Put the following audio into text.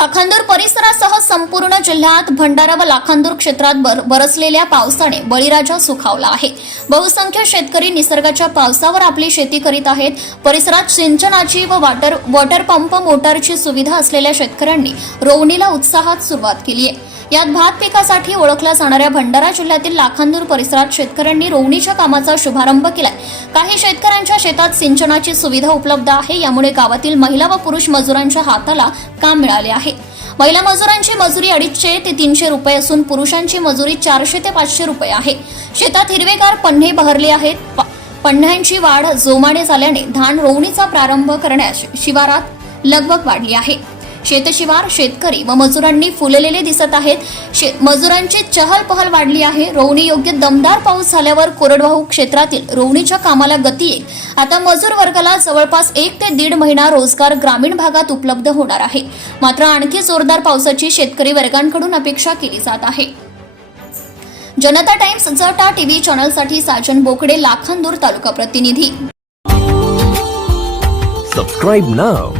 लाखांदूर परिसरासह संपूर्ण जिल्ह्यात भंडारा व लाखांदूर क्षेत्रात बर बरसलेल्या पावसाने बळीराजा सुखावला आहे. बहुसंख्य शेतकरी निसर्गाच्या पावसावर आपली शेती करीत आहेत. परिसरात सिंचनाची व वॉटर वॉटर पंप मोटारची सुविधा असलेल्या शेतकऱ्यांनी रोवणीला उत्साहात सुरुवात केली आहे. यात भात पिकासाठी ओळखल्या जाणाऱ्या भंडारा जिल्ह्यातील लाखांदूर परिसरात शेतकऱ्यांनी रोवणीच्या कामाचा शुभारंभ केलाय. काही शेतकऱ्यांच्या शेतात सिंचनाची सुविधा उपलब्ध आहे यामुळे गावातील महिला व पुरुष मजुरांच्या हाताला काम मिळाले आहे. महिला मजुरांची मजुरी अडीचशे ते तीनशे रुपये असून पुरुषांची मजुरी चारशे ते पाचशे रुपये आहे. शेतात हिरवेगार पन्हे बहरले आहेत. प- पन्ह्यांची वाढ जोमाने झाल्याने धान रोवणीचा प्रारंभ करण्यास शिवारात लगबग वाढली आहे. शेतशिवार शेतकरी व मजुरांनी फुललेले दिसत आहेत. मजुरांची चहल पहल वाढली आहे. रोवणी योग्य दमदार पाऊस झाल्यावर कोरडवाहू क्षेत्रातील रोवणीच्या कामाला गती येईल. आता मजूर वर्गाला जवळपास एक ते दीड महिना रोजगार ग्रामीण भागात उपलब्ध होणार आहे. मात्र आणखी जोरदार पावसाची शेतकरी वर्गांकडून अपेक्षा केली जात आहे. जनता टाइम्स जटा टीव्ही चॅनलसाठी साजन बोकडे लाखांदूर तालुका प्रतिनिधी. Subscribe now.